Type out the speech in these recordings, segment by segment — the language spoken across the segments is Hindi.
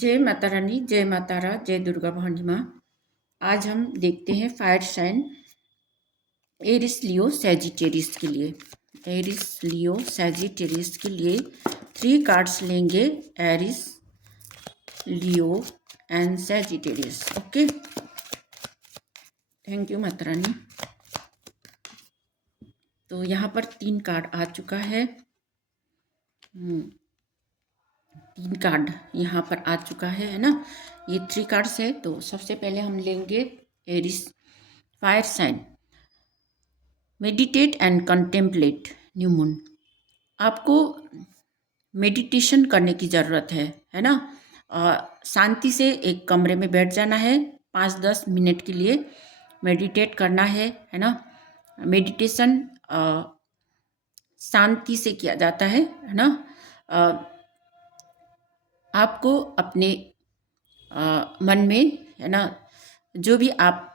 जय माता रानी, जय माता रा, जय दुर्गा भवानी माँ। आज हम देखते हैं fire sign Aries Leo Sagittarius के लिए। एरिस लियो सैजिटेरियस के लिए 3 कार्ड्स लेंगे। Aries Leo and Sagittarius. Okay, thank you Mata Rani. तो यहाँ पर 3 कार्ड आ चुका है। 3 कार्ड यहाँ पर आ चुका है ना। ये 3 कार्ड्स है। तो सबसे पहले हम लेंगे Aries fire sign. Meditate and contemplate new moon. आपको मेडिटेशन करने की ज़रूरत है ना। शांति से एक कमरे में बैठ जाना है, 5-10 मिनट के लिए मेडिटेट करना है ना। मेडिटेशन शांति से किया जाता है ना। आपको अपने मन में है ना, जो भी आप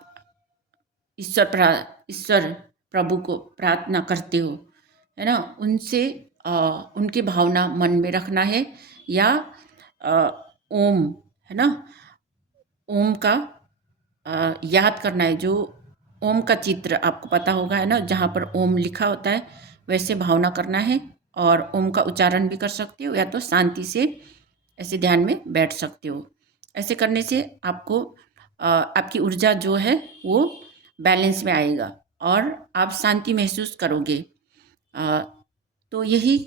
ईश्वर प्रभु को प्रार्थना करते हो है ना, उनसे उनकी भावना मन में रखना है, या ओम है ना, ओम का याद करना है। जो ओम का चित्र आपको पता होगा है ना, जहाँ पर ओम लिखा होता है वैसे भावना करना है। और ओम का उच्चारण भी कर सकते हो, या तो शांति से ऐसे ध्यान में बैठ सकते हो। ऐसे करने से आपको आपकी ऊर्जा जो है वो बैलेंस में आएगा और आप शांति महसूस करोगे। तो यही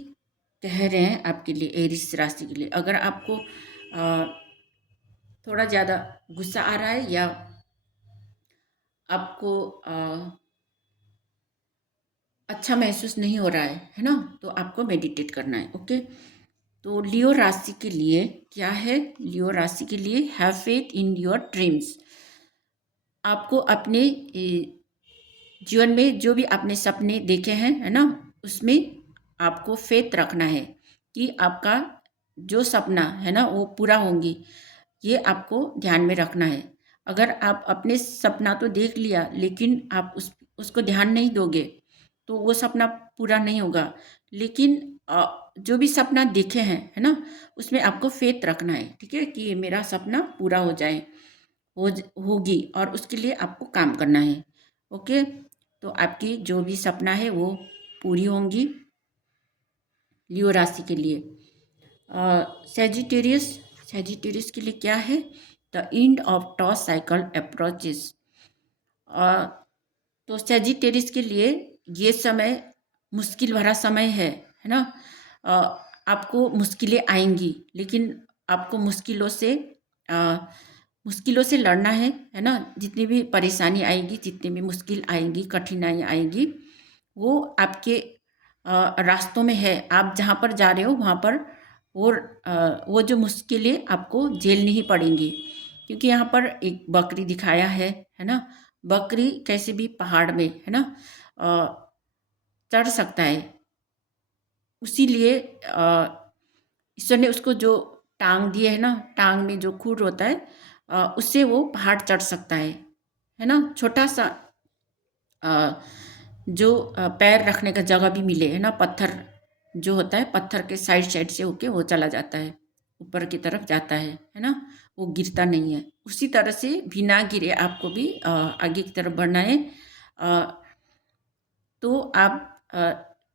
कह रहे हैं आपके लिए, एरिस राशि के लिए। अगर आपको थोड़ा ज़्यादा गुस्सा आ रहा है, या आपको अच्छा महसूस नहीं हो रहा है ना, तो आपको मेडिटेट करना है। ओके, तो लियो राशि के लिए क्या है? लियो राशि के लिए have faith in your dreams. आपको अपने जीवन में जो भी आपने सपने देखे हैं है ना, उसमें आपको फेथ रखना है कि आपका जो सपना है ना वो पूरा होंगी। ये आपको ध्यान में रखना है। अगर आप अपने सपना तो देख लिया, लेकिन आप उसको ध्यान नहीं दोगे तो वो सपना पूरा नहीं होगा। लेकिन जो भी सपना देखे हैं है ना, उसमें आपको फेथ रखना है। ठीक है, कि मेरा सपना पूरा हो जाए, होगी, और उसके लिए आपको काम करना है। ओके, तो आपकी जो भी सपना है वो पूरी होंगी लियो राशि के लिए। सेजिटेरियस के लिए क्या है? The end of toss cycle approaches. तो सेजिटेरियस के लिए ये समय मुश्किल भरा समय है ना। आपको मुश्किलें आएंगी, लेकिन आपको मुश्किलों से लड़ना है ना। जितनी भी परेशानी आएगी, जितनी भी मुश्किल आएंगी, कठिनाई आएंगी, वो आपके रास्तों में है। आप जहाँ पर जा रहे हो वहाँ पर वो जो मुश्किलें आपको झेलनी ही पड़ेंगी। क्योंकि यहाँ पर एक बकरी दिखाया है ना। बकरी कैसे भी पहाड़ में है ना चढ़ सकता है। उसीलिए ईश्वर ने उसको जो टांग दिए है ना, टांग में जो खुर होता है, उससे वो पहाड़ चढ़ सकता है ना। छोटा सा जो पैर रखने का जगह भी मिले है ना, पत्थर जो होता है, पत्थर के साइड साइड से होके वो चला जाता है, ऊपर की तरफ जाता है ना। वो गिरता नहीं है। उसी तरह से भी ना गिरे, आपको भी आगे की तरफ बढ़ना है। तो आप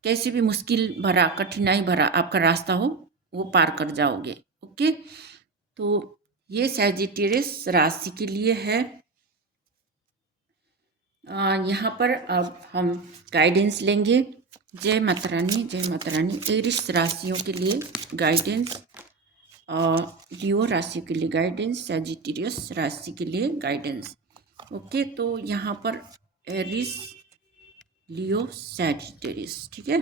कैसे भी मुश्किल भरा, कठिनाई भरा आपका रास्ता हो, वो पार कर जाओगे। ओके, तो ये सैजिटेरियस राशि के लिए है। यहाँ पर अब हम गाइडेंस लेंगे। जय माता रानी, जय माता रानी। एरिस राशियों के लिए गाइडेंस, लियो राशि के लिए गाइडेंस, सैजिटेरियस राशि के लिए गाइडेंस। ओके, तो यहाँ पर एरिस, लियो, सैजिटेरियस। ठीक है,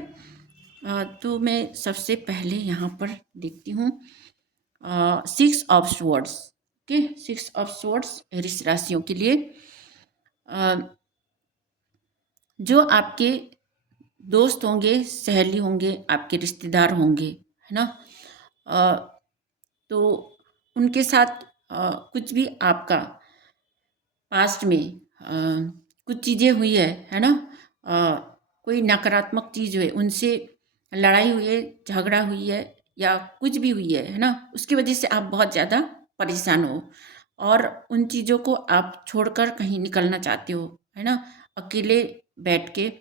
तो मैं सबसे पहले यहाँ पर देखती हूँ 6 of swords. Okay, 6 of swords Aries राशियों के लिए। जो आपके दोस्त होंगे, सहेली होंगे, आपके रिश्तेदार होंगे है ना, तो उनके साथ कुछ भी आपका पास्ट में कुछ चीज़ें हुई है ना, कोई नकारात्मक चीज़ हुई, उनसे लड़ाई हुई है, झगड़ा हुई है, या कुछ भी हुई है ना, उसकी वजह से आप बहुत ज़्यादा परेशान हो और उन चीज़ों को आप छोड़कर कहीं निकलना चाहते हो, है ना, अकेले बैठ के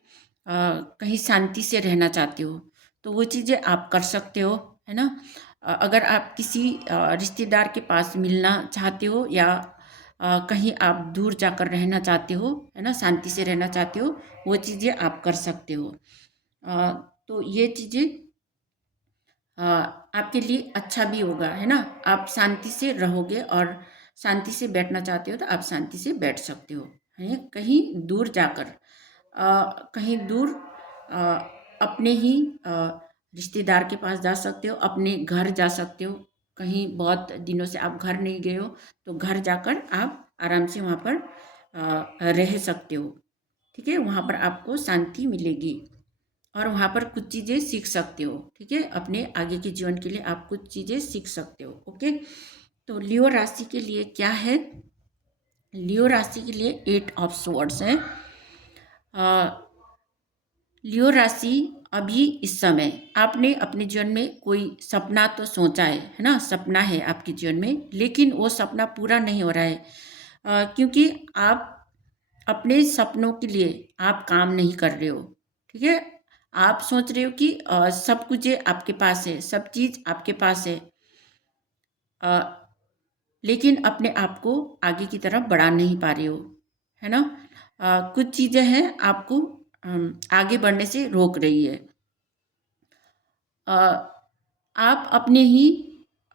कहीं शांति से रहना चाहते हो, तो वो चीज़ें आप कर सकते हो, है ना। अगर आप किसी रिश्तेदार के पास मिलना चाहते हो या कहीं आप दूर जाकर रहना चाहते हो, है ना, शांति से रहना चाहते हो, वो चीज़ें आप कर सकते हो। अ, तो ये चीज़ें आपके लिए अच्छा भी होगा, है ना। आप शांति से रहोगे और शांति से बैठना चाहते हो तो आप शांति से बैठ सकते हो, है, कहीं दूर जाकर कहीं दूर अ, अपने ही रिश्तेदार के पास जा सकते हो, अपने घर जा सकते हो, कहीं बहुत दिनों से आप घर नहीं गए हो तो घर जाकर आप आराम से वहाँ पर रह सकते हो, ठीक है। वहाँ पर आपको शांति मिलेगी और वहाँ पर कुछ चीज़ें सीख सकते हो, ठीक है। अपने आगे के जीवन के लिए आप कुछ चीज़ें सीख सकते हो, ओके। तो लियो राशि के लिए क्या है, लियो राशि के लिए 8 ऑफ स्वॉर्ड्स है। लियो राशि अभी इस समय आपने अपने जीवन में कोई सपना तो सोचा है ना, सपना है आपके जीवन में, लेकिन वो सपना पूरा नहीं हो रहा है क्योंकि आप अपने सपनों के लिए आप काम नहीं कर रहे हो, ठीक है। आप सोच रहे हो कि सब कुछ आपके पास है, सब चीज़ आपके पास है, लेकिन अपने आप को आगे की तरफ बढ़ा नहीं पा रहे हो, है ना। कुछ चीज़ें हैं आपको आगे बढ़ने से रोक रही है। आप अपने ही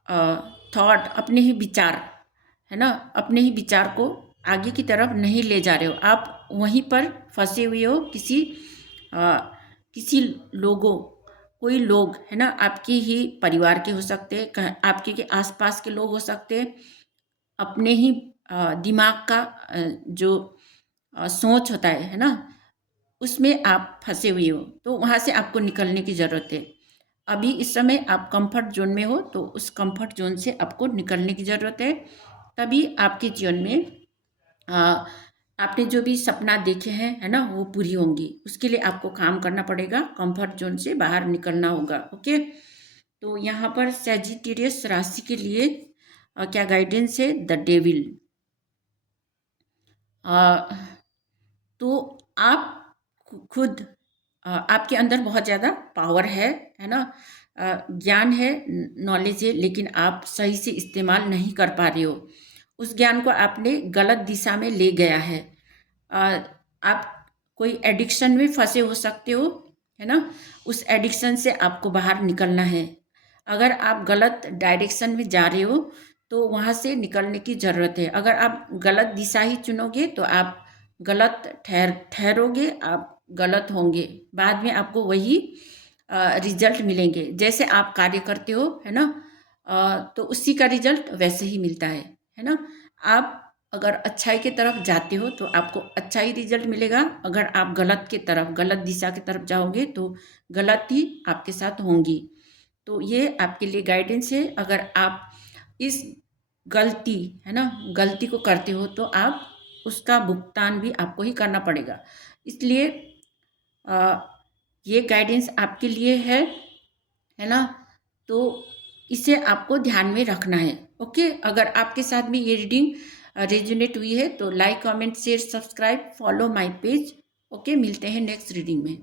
थॉट, अपने ही विचार, है ना, अपने ही विचार को आगे की तरफ नहीं ले जा रहे हो, आप वहीं पर फंसे हुए हो। किसी लोगों, कोई लोग, है ना, आपके ही परिवार के हो सकते हैं, आपके के आसपास के लोग हो सकते हैं, अपने ही दिमाग का जो सोच होता है ना, उसमें आप फंसे हुए हो, तो वहाँ से आपको निकलने की ज़रूरत है। अभी इस समय आप कंफर्ट जोन में हो तो उस कंफर्ट जोन से आपको निकलने की ज़रूरत है, तभी आपके जीवन में आपने जो भी सपना देखे हैं, है ना, वो पूरी होंगी। उसके लिए आपको काम करना पड़ेगा, कंफर्ट जोन से बाहर निकलना होगा, ओके। तो यहाँ पर सैजिटेरियस राशि के लिए क्या गाइडेंस है, द डेविल। तो आप खुद आपके अंदर बहुत ज़्यादा पावर है ना, ज्ञान है, नॉलेज है, लेकिन आप सही से इस्तेमाल नहीं कर पा रहे हो। उस ज्ञान को आपने गलत दिशा में ले गया है। आप कोई एडिक्शन में फंसे हो सकते हो, है ना, उस एडिक्शन से आपको बाहर निकलना है। अगर आप गलत डायरेक्शन में जा रहे हो तो वहाँ से निकलने की ज़रूरत है। अगर आप गलत दिशा ही चुनोगे तो आप गलत ठहरोगे, आप गलत होंगे, बाद में आपको वही रिजल्ट मिलेंगे। जैसे आप कार्य करते हो, है ना, तो उसी का रिजल्ट वैसे ही मिलता है ना। आप अगर अच्छाई की तरफ जाते हो तो आपको अच्छा ही रिजल्ट मिलेगा, अगर आप गलत की तरफ, गलत दिशा की तरफ जाओगे तो गलत ही आपके साथ होंगी। तो ये आपके लिए गाइडेंस है। अगर आप इस गलती, है ना, गलती को करते हो तो आप उसका भुगतान भी आपको ही करना पड़ेगा। इसलिए अ, ये गाइडेंस आपके लिए है ना। तो इसे आपको ध्यान में रखना है, ओके। अगर आपके साथ भी ये रीडिंग रेजोनेट हुई है तो like, comment, share, subscribe, follow my page, okay. मिलते हैं नेक्स्ट रीडिंग में।